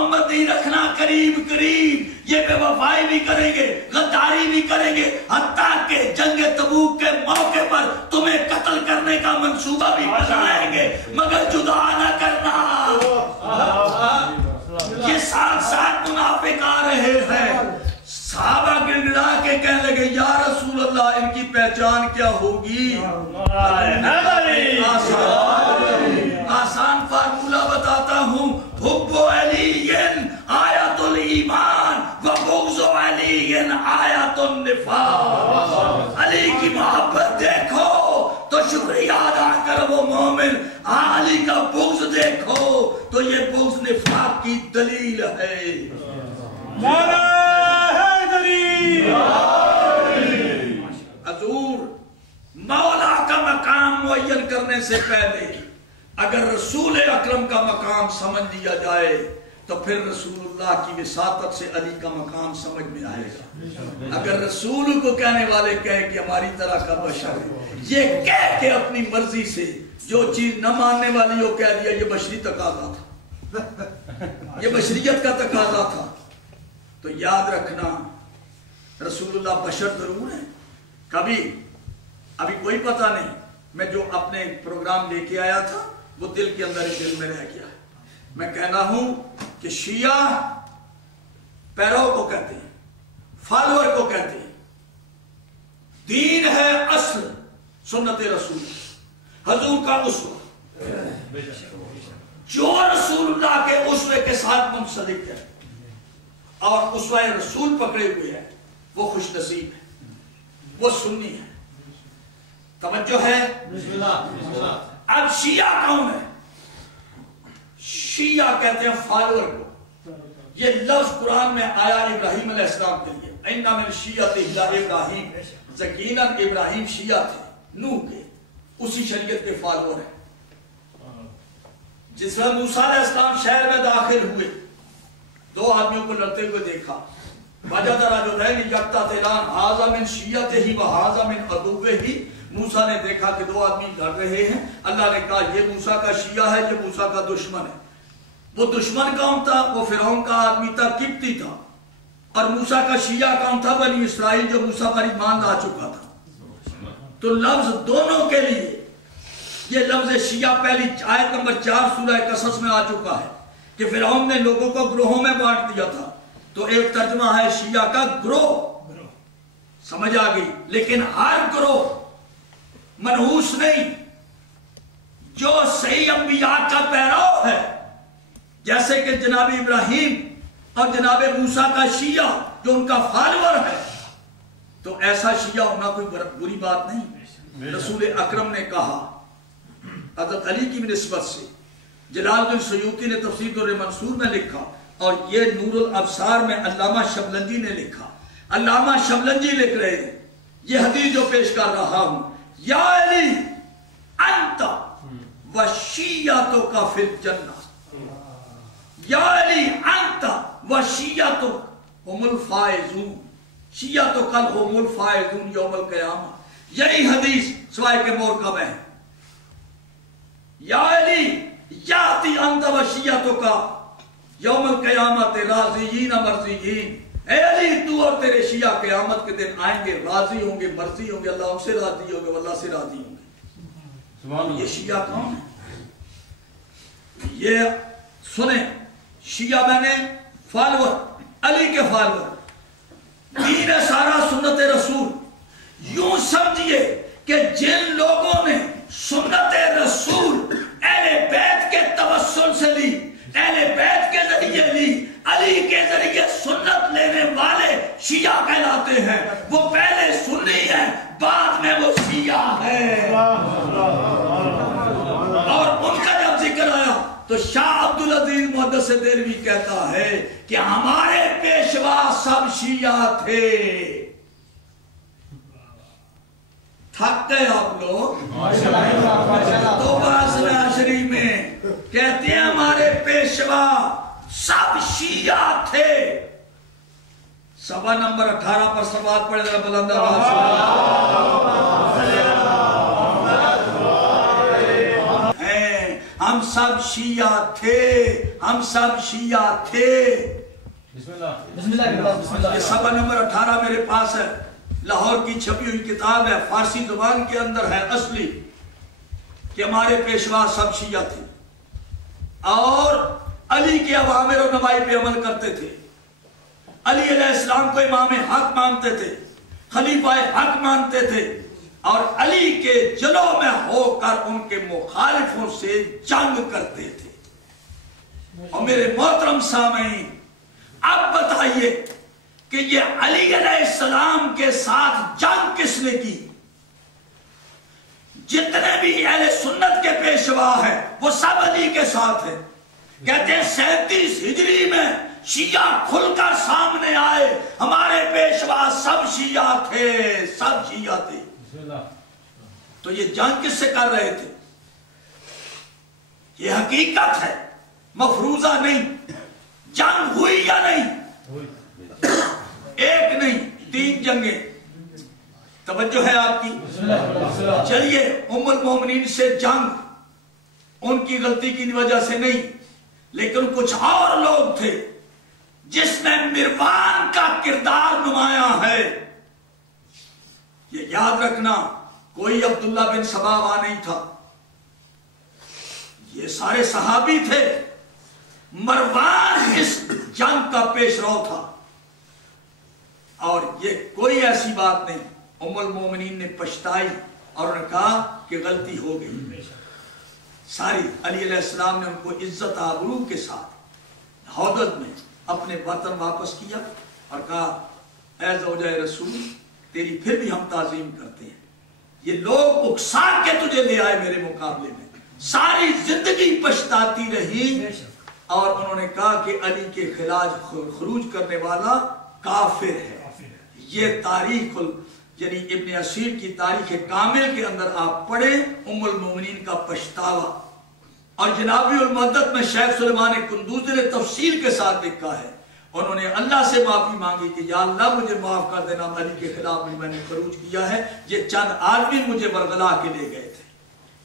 محمد نہیں رکھنا قریب قریب، یہ بے وفائی بھی کریں گے، غداری بھی کریں گے، حتیٰ کہ جنگ تبوک کے موقع پر تمہیں قتل کرنے کا منصوبہ بھی بنائیں گے، مگر جدا نہ کرنا۔ یہ ساتھ ساتھ منافق آ رہے ہیں، صحابہ گڑگڑا کے کہنے لگے یا رسول اللہ ان کی پہچان کیا ہوگی؟ آسان فارمولہ بتاتا ہوں، حب علی آیت الایمان و بغض علی آیت النفاق۔ علی کی محبت دیکھو تو شکریہ ادا کر وہ مومن، علی کا بغض دیکھو تو یہ بغض نفاق کی دلیل ہے۔ حضور مولا کا مقام معین کرنے سے پہلے اگر رسول اکرم کا مقام سمجھ لیا جائے تو پھر رسول اللہ کی وساطت سے علی کا مقام سمجھ میں آئے گا۔ اگر رسول کو کہنے والے کہے کہ ہماری طرح کا بشر ہے، یہ کہہ کے اپنی مرضی سے جو چیز نہ ماننے والی ہو کہہ دیا یہ بشری تقاضا تھا، یہ بشریت کا تقاضا تھا، تو یاد رکھنا رسول اللہ بشر ضرور ہے۔ کبھی ابھی کوئی پتہ نہیں، میں جو اپنے پروگرام لے کے آیا تھا وہ دل کے اندر دل میں رہ گیا۔ میں کہنا ہوں کہ شیعہ پیرو کو کہتے ہیں، فالوور کو کہتے ہیں، دین ہے اصل سنت رسول، حضور کا اسوہ، جو رسول اللہ کے اسوے کے ساتھ منسلک ہے اور اسوہ رسول پکڑے ہوئے ہیں وہ خوش نصیب ہے، وہ سنی ہے۔ توجہ ہے؟ اب شیعہ کون ہے؟ شیعہ کہتے ہیں فالوور کو۔ یہ لفظ قرآن میں آیا ابراہیم علیہ السلام کے لیے، اِنَّ مِنَ الشِّیَّةِ إِلَّا ابراہیم، یقیناً ابراہیم شیعہ تھے، نوح کے، اسی شریعت کے فالوور ہیں۔ جس وقت موسیٰ علیہ السلام شہر میں داخل ہوئے، دو آدمیوں کو لڑتے ہوئے دیکھا، وَجَدَ رَجُلَيْنِ يَقْتَتِلَانِ هَذَا مِنْ شِيَّتِهِ وَهَذَا مِنْ عَدُوِّهِ۔ موسیٰ نے دیکھا کہ دو آدمی لڑ رہے ہیں، اللہ نے کہا یہ موسیٰ کا شیعہ ہے، یہ موسیٰ کا دشمن ہے۔ وہ دشمن کون تھا؟ وہ فرعون کا آدمی تھا، قبطی تھا، اور موسیٰ کا شیعہ کون تھا؟ بنی اسرائیل جو موسیٰ پر ایمان لا چکا تھا۔ تو لفظ دونوں کے لیے، یہ لفظ شیعہ پہلی آیت نمبر 4 سورہ قصص میں آ چکا ہے کہ فرعون نے لوگوں کو گروہوں میں بانٹ دیا تھا، تو ایک ترجمہ ہے شیعہ کا گروہ، سمجھ آ گئی۔ لیکن ہر گروہ منحوس نہیں، جو صحیح انبیاء کا پیرو ہے، جیسے کہ جناب ابراہیم اور جناب موسیٰ کا شیعہ جو ان کا فالوور ہے، تو ایسا شیعہ ہونا کوئی بری بات نہیں۔ رسول اکرم نے کہا حضرت علی کی نسبت سے، جلال الدین سیوطی نے تفسیر در منصور میں لکھا، اور یہ نور الابصار میں علامہ شبلنجی نے لکھا۔ علامہ شبلنجی لکھ رہے ہیں، یہ حدیث جو پیش کر رہا ہوں، یا علی انت وشیعتک فی الجنہ، یا علی انت وشیعتک هم الفائزون، شیعتک هم الفائزون یوم القیامہ۔ یہی حدیث سوائے کے مورکب ہے، یا علی یاتی انت وشیعتک یوم القیامت راضیین مرضیین، اے علی تو اور تیرے شیعہ قیامت کے دن آئیں گے، راضی ہوں گے، مرضی ہوں گے، اللہ ان سے راضی ہوں گے، اللہ سے راضی ہوں گے۔ یہ شیعہ کون ہے؟ یہ سنیں، شیعہ میں نے فالوور، علی کے فالوور، دین سارا سنت رسول۔ یوں سمجھئے کہ جن لوگوں نے سنت رسول اہل بیت کے توسل سے لی، اہل بیت کے ذریعے لی، علی کے ذریعے سنت لینے والے شیعہ کہلاتے ہیں۔ وہ پہلے سنی ہے، بعد میں وہ شیعہ ہے۔ اور ان کا جب ذکر آیا تو شاہ عبدالعزیز محدث دہلوی کہتا ہے کہ ہمارے پیشوا سب شیعہ تھے۔ تھک گئے آپ لوگ؟ تو باسنا عشری میں کہتے ہیں ہمارے پیشوا سب شیعہ تھے۔ صفحہ نمبر 18 پر سلوات پڑھے ذرا بلند آواز سے۔ ہم سب شیعہ تھے، ہم سب شیعہ تھے۔ بسم اللہ بسم اللہ۔ یہ صفحہ نمبر 18 میرے پاس ہے، لاہور کی چھپی ہوئی کتاب ہے، فارسی زبان کے اندر ہے اصلی، کہ ہمارے پیشوا سب شیعہ تھے اور علی کے اوامر و نواہی پہ عمل کرتے تھے، علی علیہ السلام کو امام حق مانتے تھے، خلیفہ حق مانتے تھے، اور علی کے جلو میں ہو کر ان کے مخالفوں سے جنگ کرتے تھے۔ اور میرے محترم سامعین، اب بتائیے کہ یہ علی علیہ السلام کے ساتھ جنگ کس نے کی؟ جتنے بھی اہل سنت کے پیشوا ہیں وہ سب علی کے ساتھ ہیں۔ کہتے ہیں 37 ہجری میں شیعہ کھل کر سامنے آئے، ہمارے پیشوا سب شیعہ تھے، سب شیعہ تھے۔ تو یہ جنگ کس سے کر رہے تھے؟ یہ حقیقت ہے، مفروضہ نہیں۔ جنگ ہوئی یا نہیں؟ ایک نہیں، 3 جنگیں۔ توجہ ہے آپ کی؟ چلیے، ام المومنین سے جنگ ان کی غلطی کی وجہ سے نہیں، لیکن کچھ اور لوگ تھے جس میں مروان کا کردار نمایاں ہے۔ یہ یاد رکھنا، کوئی عبداللہ بن سبا نہیں تھا، یہ سارے صحابی تھے۔ مروان اس جنگ کا پیش رو تھا، اور یہ کوئی ایسی بات نہیں۔ ام المومنین نے پچھتائی اور انہوں نے کہا کہ غلطی ہو گئی۔ ساری علی علیہ السلام نے ان کو عزت آبرو کے ساتھ حوض میں اپنے وطن واپس کیا اور کہا اے زوجہ رسول، تیری پھر بھی ہم تعظیم کرتے ہیں۔ یہ لوگ اکسا کے تجھے لے آئے میرے مقابلے میں، ساری زندگی پچھتاتی رہی، اور انہوں نے کہا کہ علی کے خلاف خروج کرنے والا کافر ہے۔ یہ تاریخ یعنی ابن اسیر کی تاریخ کامل کے اندر آپ پڑھیں ام المومنین کا پچھتاوا، اور جنابی المدت میں شیخ سلیمان قندوزی نے تفصیل کے ساتھ لکھا ہے۔ انہوں نے اللہ سے معافی مانگی کہ یا اللہ مجھے معاف کر دینا، علی کے خلاف میں نے خروج کیا ہے، یہ چند آدمی مجھے برگلا کے لے گئے تھے۔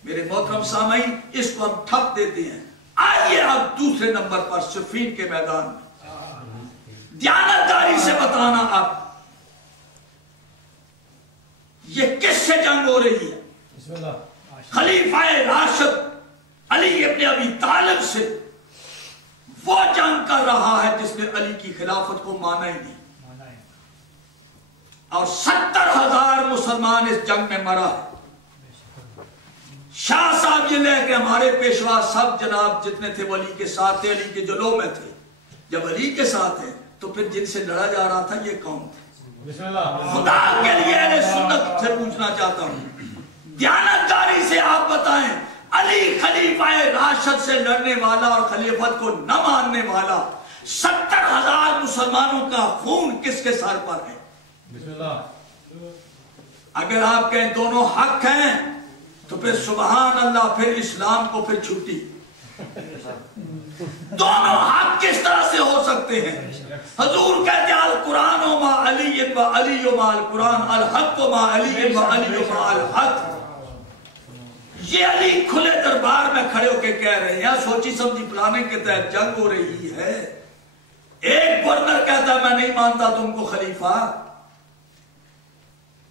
میرے محترم سامعین، اس کو ہم ٹھپ دیتے ہیں۔ آئیے اب دوسرے نمبر پر صفین کے میدان میں دیانتداری سے بتانا اب یہ کس سے جنگ ہو رہی ہے؟ خلیفہ راشد علی ابن ابی طالب سے وہ جنگ کر رہا ہے جس نے علی کی خلافت کو مانا ہی نہیں، اور 70,000 مسلمان اس جنگ میں مرا ہے۔ شاہ صاحب یہ لے کہ ہمارے پیشوا سب جناب جتنے تھے وہ علی کے ساتھ تھے، علی کے جلو میں تھے۔ جب علی کے ساتھ ہیں تو پھر جن سے لڑا جا رہا تھا یہ کون تھے؟ خدا کے لیے اہل سنت سے پوچھنا چاہتا ہوں، دیانتداری سے آپ بتائیں، علی خلیفہ راشد سے لڑنے والا اور خلیفت کو نہ ماننے والا 70,000 مسلمانوں کا خون کس کے سر پر ہے؟ اگر آپ کہیں دونوں حق ہیں تو پھر سبحان اللہ، پھر اسلام کو پھر چھٹی۔ دونوں حق کس طرح سے ہو سکتے ہیں؟ حضور کہتے ہیں القرآن و ما علی و علی و ما القرآن، الحق و ما علی و علی و ما الحق۔ یہ علی کھلے دربار میں کھڑے ہو کے کہہ رہے ہیں، سوچی سمجھی پلاننگ کے تحت جنگ ہو رہی ہے۔ ایک گورنر کہتا ہے میں نہیں مانتا تم کو خلیفہ،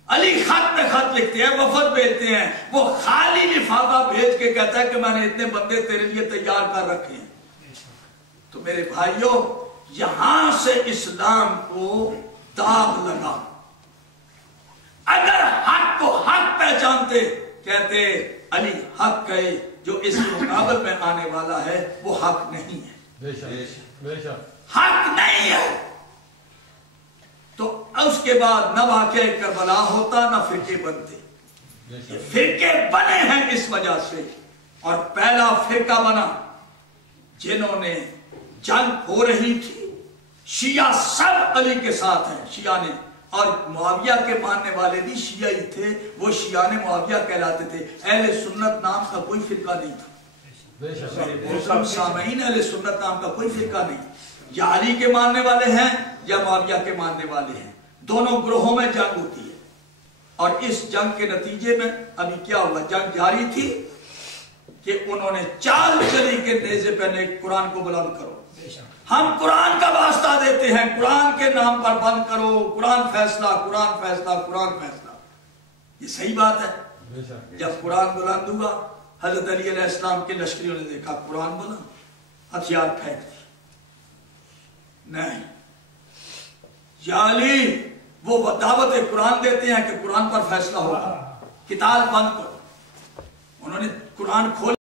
علی خط میں خط لکھتے ہیں، وفد بھیجتے ہیں، وہ خالی لفافہ بھیج کے کہتا ہے کہ میں نے اتنے بندے تیرے لیے تیار کر رکھے ہیں۔ تو میرے بھائیوں، یہاں سے اسلام کو داغ لگا۔ اگر حق کو حق پہچانتے، کہتے علی حق ہے، جو اس مقابل میں آنے والا ہے وہ حق نہیں ہے، حق نہیں ہے۔ تو اس کے بعد نہ واقعہ کربلا ہوتا نہ فرقے بنتے۔ یہ فرقے بنے ہیں اس وجہ سے، اور پہلا فرقہ بنا جنہوں نے جنگ ہو رہی تھی، شیعہ سب علی کے ساتھ ہیں، شیعہ نے، اور معاویہ کے ماننے والے بھی شیعہ ہی تھے، وہ شیعہ نے معاویہ کہلاتے تھے۔ اہل سنت نام کا کوئی فرقہ نہیں تھا، سامعین، اہل سنت نام کا کوئی فرقہ نہیں، یا علی کے ماننے والے ہیں یا معاویہ کے ماننے والے ہیں، دونوں گروہوں میں جنگ ہوتی ہے۔ اور اس جنگ کے نتیجے میں ابھی کیا ہوا، جنگ جاری تھی، کہ انہوں نے چال چلی کے نیزے پہنے قرآن کو بلند کرو. ہم قرآن کا واسطہ دیتے ہیں، قرآن کے نام پر بند کرو، قرآن فیصلہ، قرآن فیصلہ، قرآن فیصلہ. یہ صحیح بات ہے. جب قرآن بلند ہوا، حضرت علی علیہ السلام کے لشکریوں نے دیکھا قرآن بلند، ہتھیار پھینک دی. نہیں، یا علی وہ دعوت قرآن دیتے ہیں کہ قرآن پر فیصلہ ہوگا، کتاب بند کرو. انہوں نے قرآن کھول